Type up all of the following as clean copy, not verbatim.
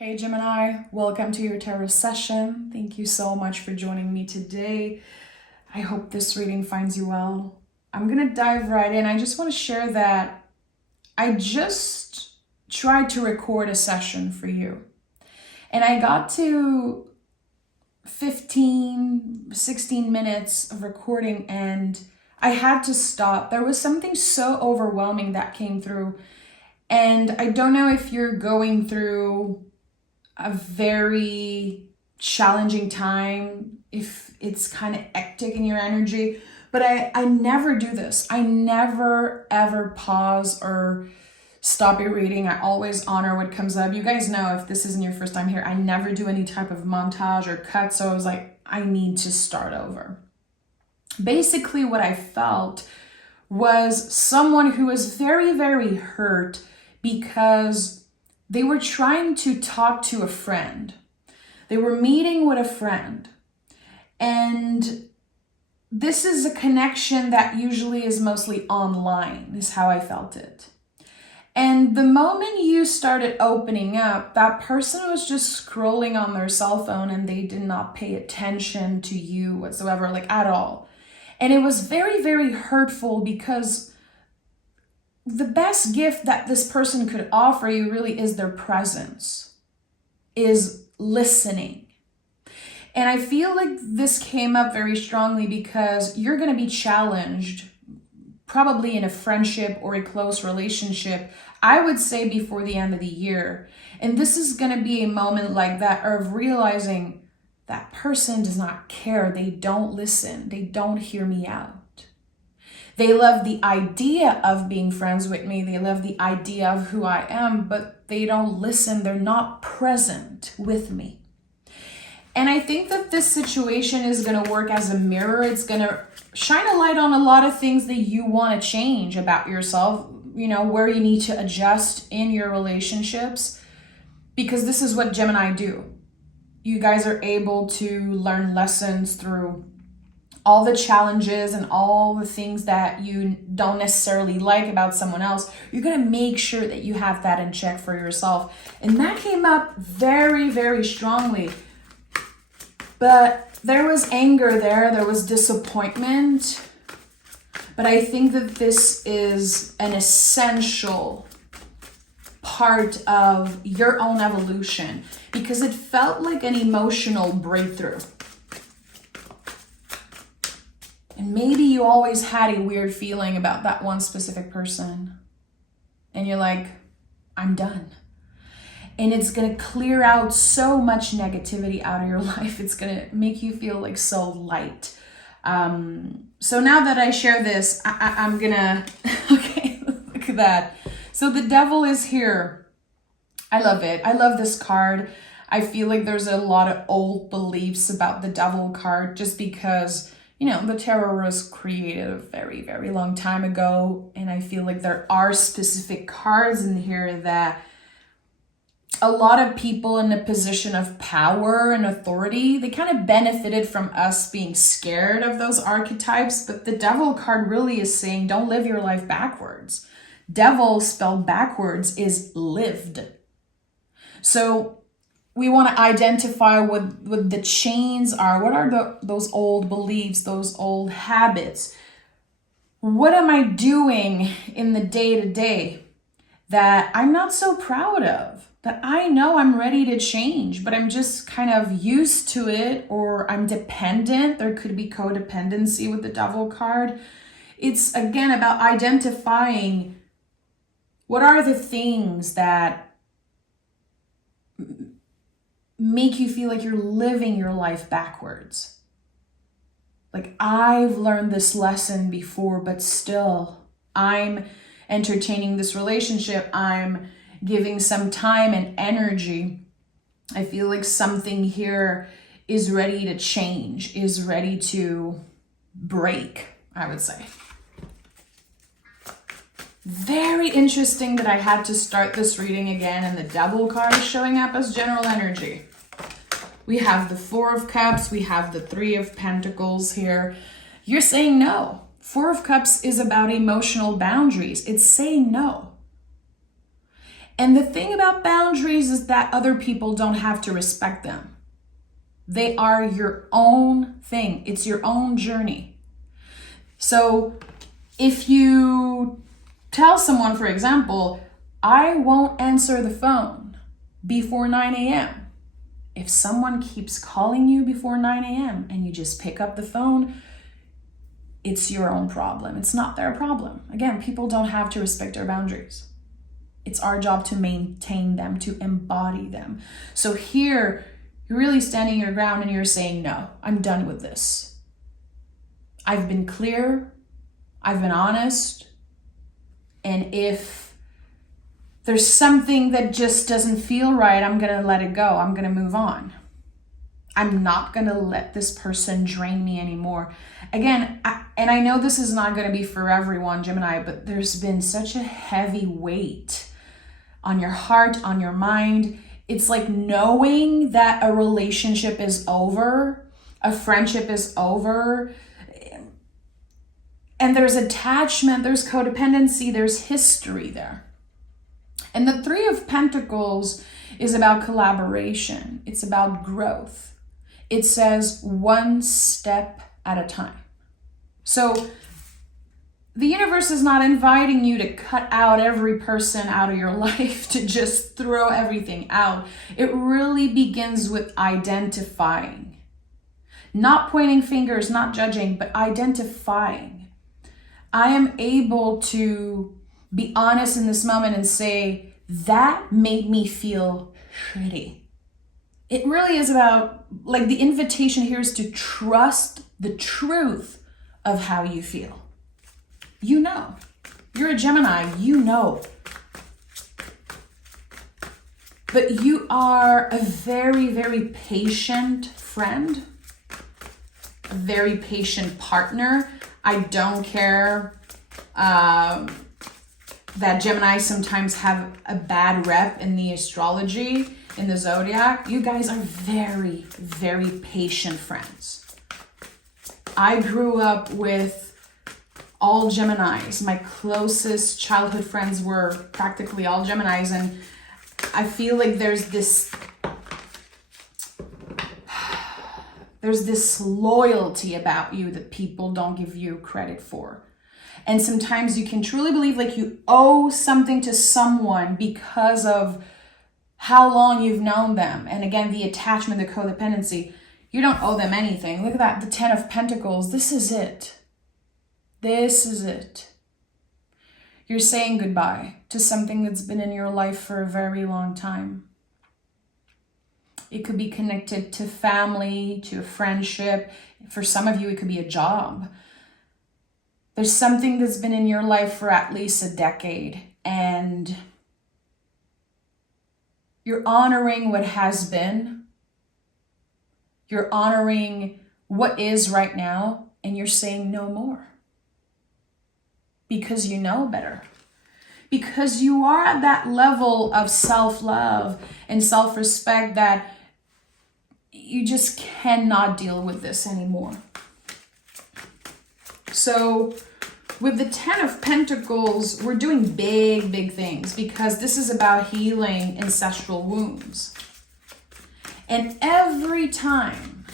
Hey Gemini, welcome to your tarot session. Thank you so much for joining me today. I hope this reading finds you well. I'm gonna dive right in. I just want to share that I just tried to record a session for you. And I got to 16 minutes of recording and I had to stop. There was something so overwhelming that came through. And I don't know if you're going through a very challenging time, if it's kind of hectic in your energy, but I never do this. I never ever pause or stop your reading. I always honor what comes up. You guys know, if this isn't your first time here, I never do any type of montage or cut, so I was like, I need to start over. Basically, what I felt was someone who was very, very hurt because they were trying to talk to a friend. They were meeting with a friend. And this is a connection that usually is mostly online, is how I felt it. And the moment you started opening up, that person was just scrolling on their cell phone and they did not pay attention to you whatsoever, like at all. And it was very, very hurtful because the best gift that this person could offer you really is their presence, is listening. And I feel like this came up very strongly because you're going to be challenged, probably in a friendship or a close relationship, I would say before the end of the year. And this is going to be a moment like that of realizing that person does not care. They don't listen. They don't hear me out. They love the idea of being friends with me. They love the idea of who I am, but they don't listen. They're not present with me. And I think that this situation is going to work as a mirror. It's going to shine a light on a lot of things that you want to change about yourself, where you need to adjust in your relationships, because this is what Gemini do. You guys are able to learn lessons through all the challenges and all the things that you don't necessarily like about someone else. You're going to make sure that you have that in check for yourself. And that came up very, very strongly. But there was anger there was disappointment. But I think that this is an essential part of your own evolution because it felt like an emotional breakthrough. And maybe you always had a weird feeling about that one specific person. And you're like, I'm done. And it's going to clear out so much negativity out of your life. It's going to make you feel like so light. So now that I share this, I'm going to, okay, look at that. So the devil is here. I love it. I love this card. I feel like there's a lot of old beliefs about the devil card just because the tarot was created a very, very long time ago. And I feel like there are specific cards in here that a lot of people in a position of power and authority, they kind of benefited from us being scared of those archetypes. But the devil card really is saying, don't live your life backwards. Devil spelled backwards is lived. So we want to identify what the chains are. What are those old beliefs, those old habits? What am I doing in the day-to-day that I'm not so proud of? That I know I'm ready to change, but I'm just kind of used to it, or I'm dependent. There could be codependency with the devil card. It's, again, about identifying what are the things that make you feel like you're living your life backwards. Like, I've learned this lesson before, but still I'm entertaining this relationship. I'm giving some time and energy. I feel like something here is ready to change, is ready to break, I would say. Very interesting that I had to start this reading again and the devil card is showing up as general energy. We have the Four of Cups. We have the Three of Pentacles here. You're saying no. Four of Cups is about emotional boundaries. It's saying no. And the thing about boundaries is that other people don't have to respect them. They are your own thing. It's your own journey. So if you tell someone, for example, I won't answer the phone before 9 a.m. If someone keeps calling you before 9 a.m. and you just pick up the phone, it's your own problem. It's not their problem. Again, people don't have to respect our boundaries. It's our job to maintain them, to embody them. So here, you're really standing your ground and you're saying, no, I'm done with this. I've been clear. I've been honest. And if there's something that just doesn't feel right, I'm going to let it go. I'm going to move on. I'm not going to let this person drain me anymore. Again, I know this is not going to be for everyone, Gemini, but there's been such a heavy weight on your heart, on your mind. It's like knowing that a relationship is over, a friendship is over, and there's attachment, there's codependency, there's history there. And the Three of Pentacles is about collaboration. It's about growth. It says one step at a time. So the universe is not inviting you to cut out every person out of your life, to just throw everything out. It really begins with identifying. Not pointing fingers, not judging, but identifying. I am able to be honest in this moment and say, that made me feel shitty. It really is about, like, the invitation here is to trust the truth of how you feel. You know. You're a Gemini, you know. But you are a very, very patient friend, a very patient partner. I don't care that Gemini sometimes have a bad rep in the astrology, in the zodiac. You guys are very, very patient friends. I grew up with all Geminis. My closest childhood friends were practically all Geminis, and I feel like there's this loyalty about you that people don't give you credit for. And sometimes you can truly believe like you owe something to someone because of how long you've known them. And again, the attachment, the codependency, you don't owe them anything. Look at that, the 10 of Pentacles. This is it. This is it. You're saying goodbye to something that's been in your life for a very long time. It could be connected to family, to a friendship. For some of you, it could be a job. There's something that's been in your life for at least a decade, and you're honoring what has been. You're honoring what is right now, and you're saying no more. Because you know better. Because you are at that level of self-love and self-respect that you just cannot deal with this anymore. So with the 10 of Pentacles, we're doing big, big things because this is about healing ancestral wounds. And every time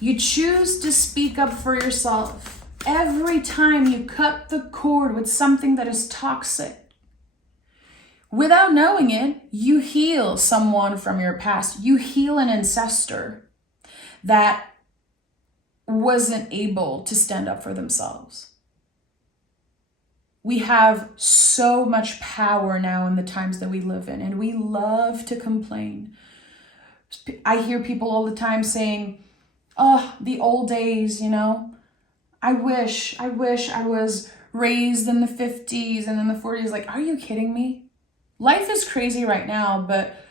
you choose to speak up for yourself, every time you cut the cord with something that is toxic, without knowing it, you heal someone from your past. You heal an ancestor that wasn't able to stand up for themselves. We have so much power now in the times that we live in, and we love to complain. I hear people all the time saying, oh, the old days, you know, I wish I was raised in the 50s and in the 40s. Like, are you kidding me? Life is crazy right now, but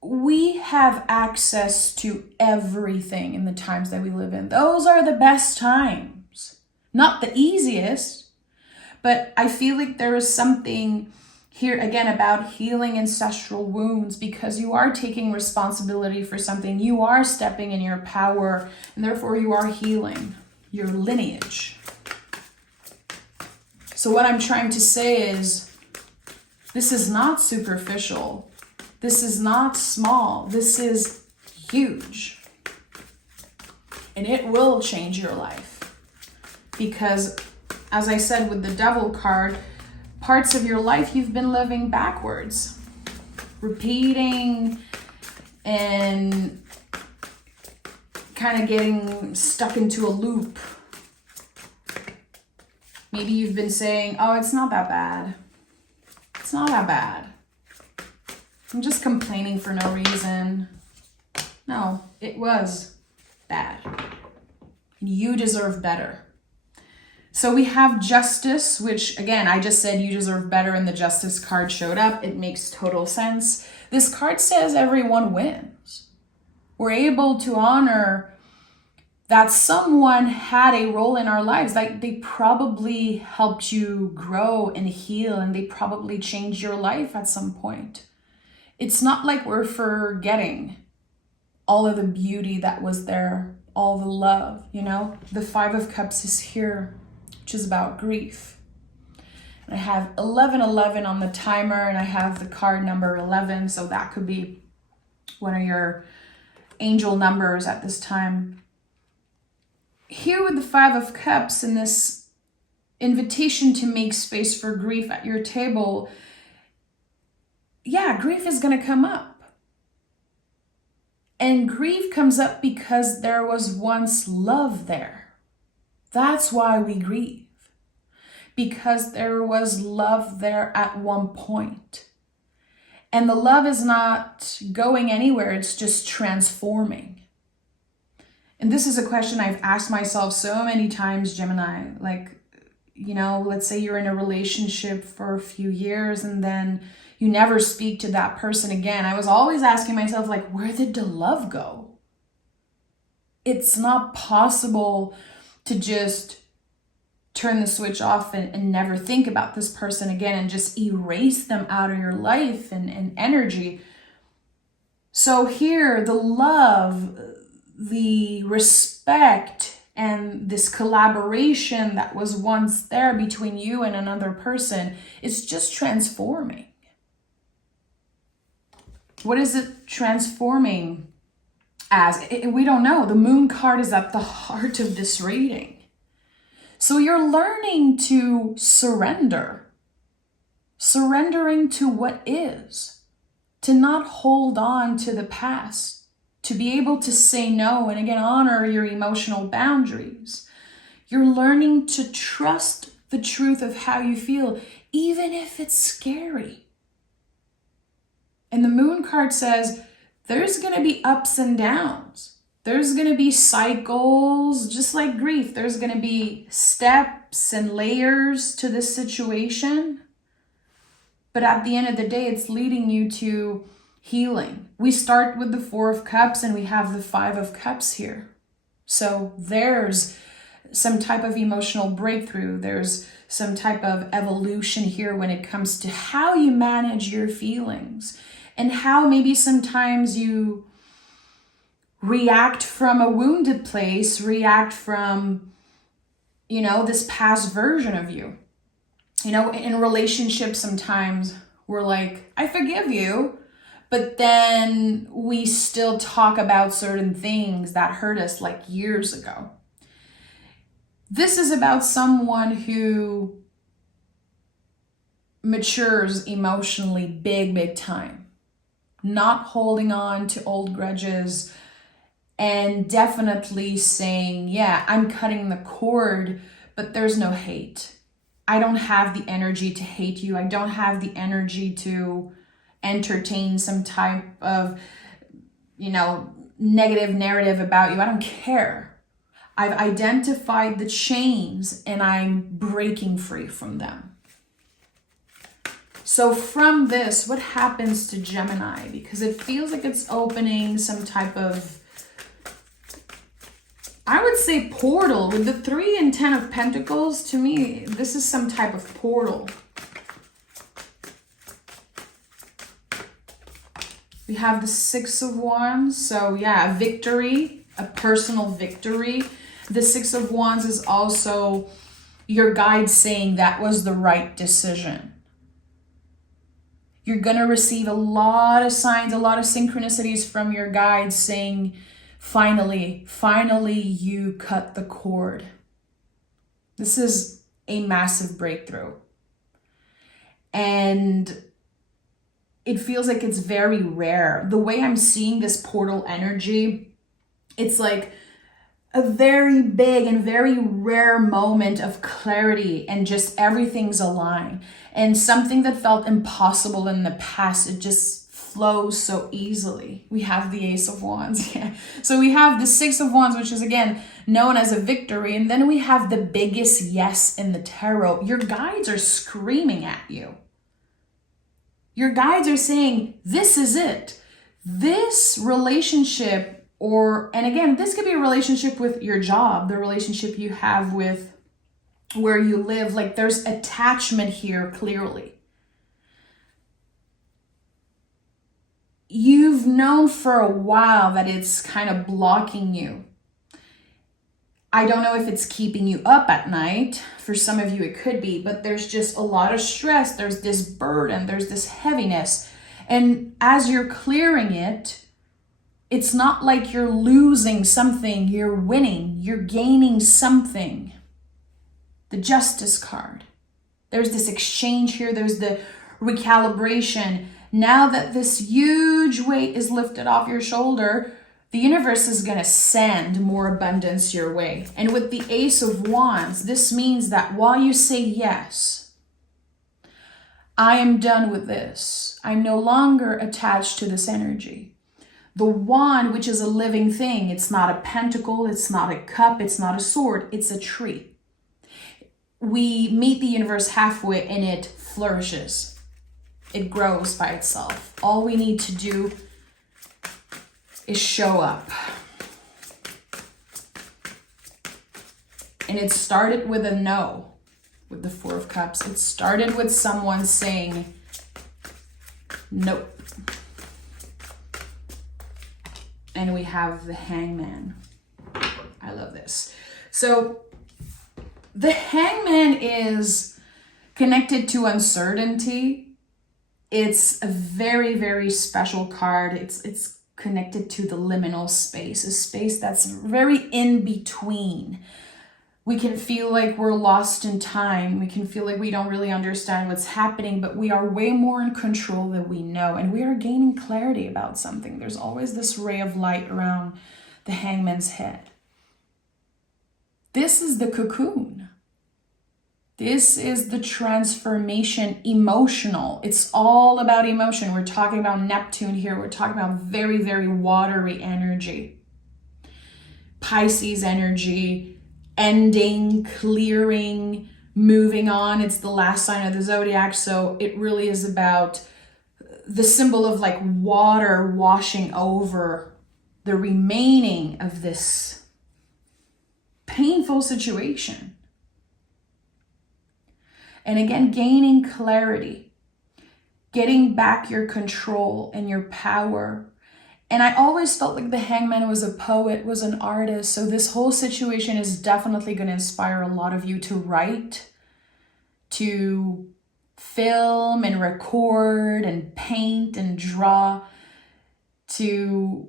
we have access to everything in the times that we live in. Those are the best times. Not the easiest, but I feel like there is something here again about healing ancestral wounds because you are taking responsibility for something. You are stepping in your power, and therefore you are healing your lineage. So what I'm trying to say is This is not superficial. This is not small. This is huge. And it will change your life. Because, as I said with the Devil card, parts of your life you've been living backwards. Repeating and kind of getting stuck into a loop. Maybe you've been saying, oh, it's not that bad. It's not that bad. I'm just complaining for no reason. No, it was bad. And you deserve better. So we have Justice, which again, I just said you deserve better and the Justice card showed up. It makes total sense. This card says everyone wins. We're able to honor that someone had a role in our lives. Like they probably helped you grow and heal, and they probably changed your life at some point. It's not like we're forgetting all of the beauty that was there, all the love, you know? The Five of Cups is here, which is about grief. And I have 1111 on the timer, and I have the card number 11, so that could be one of your angel numbers at this time. Here with the Five of Cups and this invitation to make space for grief at your table, yeah, grief is going to come up. And grief comes up because there was once love there. That's why we grieve. Because there was love there at one point. And the love is not going anywhere, it's just transforming. And this is a question I've asked myself so many times, Gemini. Like, you know, let's say you're in a relationship for a few years and then you never speak to that person again. I was always asking myself, like, where did the love go? It's not possible to just turn the switch off and never think about this person again and just erase them out of your life and energy. So here, the love, the respect, and this collaboration that was once there between you and another person is just transforming. What is it transforming as? We don't know. The Moon card is at the heart of this reading. So you're learning to surrender. Surrendering to what is. To not hold on to the past. To be able to say no and again honor your emotional boundaries. You're learning to trust the truth of how you feel, even if it's scary. And the Moon card says there's going to be ups and downs. There's going to be cycles, just like grief. There's going to be steps and layers to this situation. But at the end of the day, it's leading you to healing. We start with the Four of Cups and we have the Five of Cups here. So there's some type of emotional breakthrough. There's some type of evolution here when it comes to how you manage your feelings and how maybe sometimes you react from a wounded place, react from, you know, this past version of you. You know, in relationships sometimes we're like, I forgive you. But then we still talk about certain things that hurt us like years ago. This is about someone who matures emotionally big time. Not holding on to old grudges and definitely saying, yeah, I'm cutting the cord, but there's no hate. I don't have the energy to hate you. I don't have the energy to entertain some type of, you know, negative narrative about you. I don't care. I've identified the chains and I'm breaking free from them. So from this, what happens to Gemini? Because it feels like it's opening some type of, I would say, portal. With the 3 and 10 of Pentacles, to me, this is some type of portal. We have the Six of Wands. So yeah, victory, a personal victory. The Six of Wands is also your guide saying that was the right decision. You're going to receive a lot of signs, a lot of synchronicities from your guides saying, finally, you cut the cord. This is a massive breakthrough. And it feels like it's very rare. The way I'm seeing this portal energy, it's like a very big and very rare moment of clarity and just everything's aligned. And something that felt impossible in the past, it just flows so easily. We have the Ace of Wands. Yeah. So we have the Six of Wands, which is again known as a victory. And then we have the biggest yes in the tarot. Your guides are screaming at you. Your guides are saying, this is it. This relationship, and again, this could be a relationship with your job, the relationship you have with where you live. Like there's attachment here clearly. You've known for a while that it's kind of blocking you. I don't know if it's keeping you up at night. For some of you, it could be, but there's just a lot of stress. There's this burden, there's this heaviness. And as you're clearing it, it's not like you're losing something, you're winning, you're gaining something. The Justice card. There's this exchange here, there's the recalibration. Now that this huge weight is lifted off your shoulder, the universe is going to send more abundance your way. And with the Ace of Wands, this means that while you say yes, I am done with this. I'm no longer attached to this energy. The wand, which is a living thing, it's not a pentacle, it's not a cup, it's not a sword, it's a tree. We meet the universe halfway and it flourishes. It grows by itself. All we need to do is show up. And it started with a no, with the Four of Cups. It started with someone saying, nope. And we have the Hangman. I love this. So the Hangman is connected to uncertainty. It's a very, very special card. It's connected to the liminal space, a space that's very in between. We can feel like we're lost in time. We can feel like we don't really understand what's happening, but we are way more in control than we know. And we are gaining clarity about something. There's always this ray of light around the Hangman's head. This is the cocoon. This is the transformation, emotional. It's all about emotion. We're talking about Neptune here. We're talking about very, very watery energy. Pisces energy. Ending, clearing, moving on. It's the last sign of the zodiac, so it really is about the symbol of like water washing over the remaining of this painful situation. And again, gaining clarity, getting back your control and your power. And I always felt like the Hangman was a poet, was an artist. So this whole situation is definitely going to inspire a lot of you to write, to film and record and paint and draw, to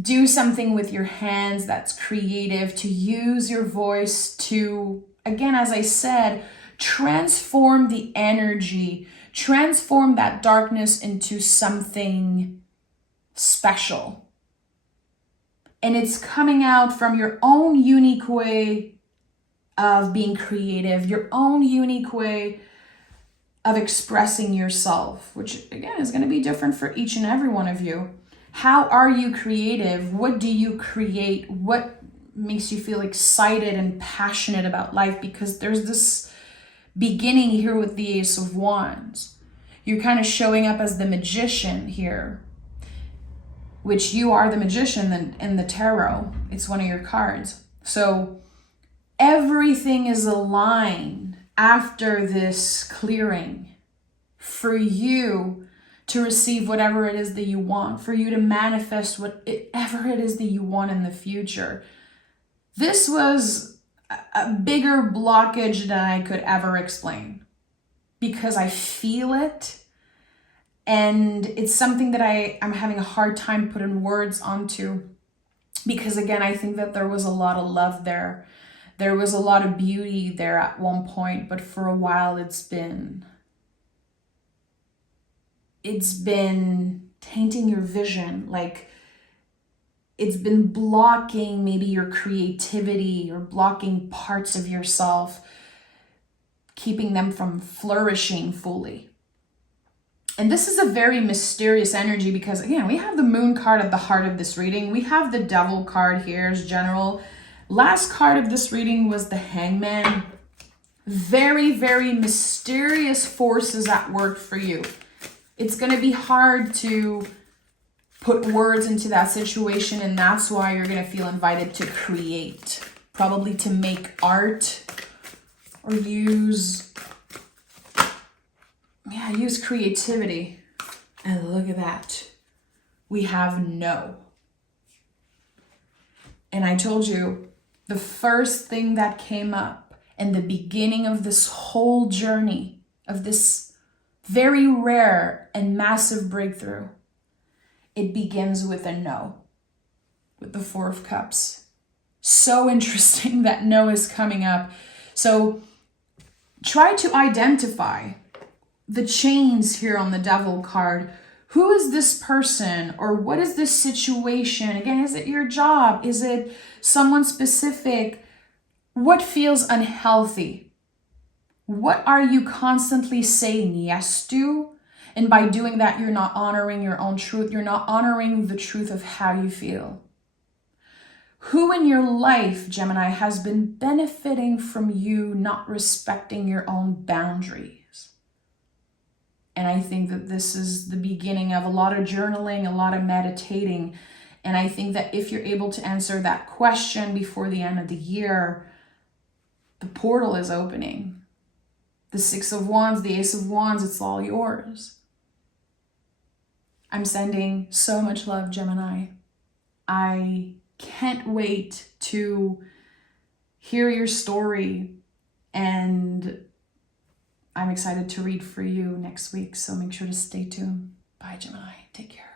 do something with your hands that's creative, to use your voice to, again, as I said, transform the energy, transform that darkness into something special. And it's coming out from your own unique way of being creative, your own unique way of expressing yourself, which again is going to be different for each and every one of you. How are you creative? What do you create? What makes you feel excited and passionate about life? Because there's this beginning here with the Ace of Wands. You're kind of showing up as the magician here, which you are the magician in the tarot. It's one of your cards. So everything is aligned after this clearing for you to receive whatever it is that you want, for you to manifest whatever it is that you want in the future. This was a bigger blockage than I could ever explain because I feel it. And it's something that I'm having a hard time putting words onto, because again, I think that there was a lot of love there. There was a lot of beauty there at one point, but for a while it's been tainting your vision. Like, it's been blocking maybe your creativity or blocking parts of yourself, keeping them from flourishing fully. And this is a very mysterious energy because, again, we have the moon card at the heart of this reading. We have the devil card here as general. Last card of this reading was the hangman. Very, very mysterious forces at work for you. It's going to be hard to put words into that situation, and that's why you're going to feel invited to create, probably to make art or use creativity. And look at that. We have no. And I told you, the first thing that came up in the beginning of this whole journey, of this very rare and massive breakthrough, it begins with a no, with the Four of Cups. So interesting that no is coming up. So try to identify the chains here on the devil card. Who is this person, or what is this situation? Again, is it your job? Is it someone specific? What feels unhealthy? What are you constantly saying yes to? And by doing that, you're not honoring your own truth. You're not honoring the truth of how you feel. Who in your life, Gemini, has been benefiting from you not respecting your own boundaries? And I think that this is the beginning of a lot of journaling, a lot of meditating. And I think that if you're able to answer that question before the end of the year, the portal is opening. The Six of Wands, the Ace of Wands, it's all yours. I'm sending so much love, Gemini. I can't wait to hear your story, and I'm excited to read for you next week, so make sure to stay tuned. Bye, Gemini. Take care.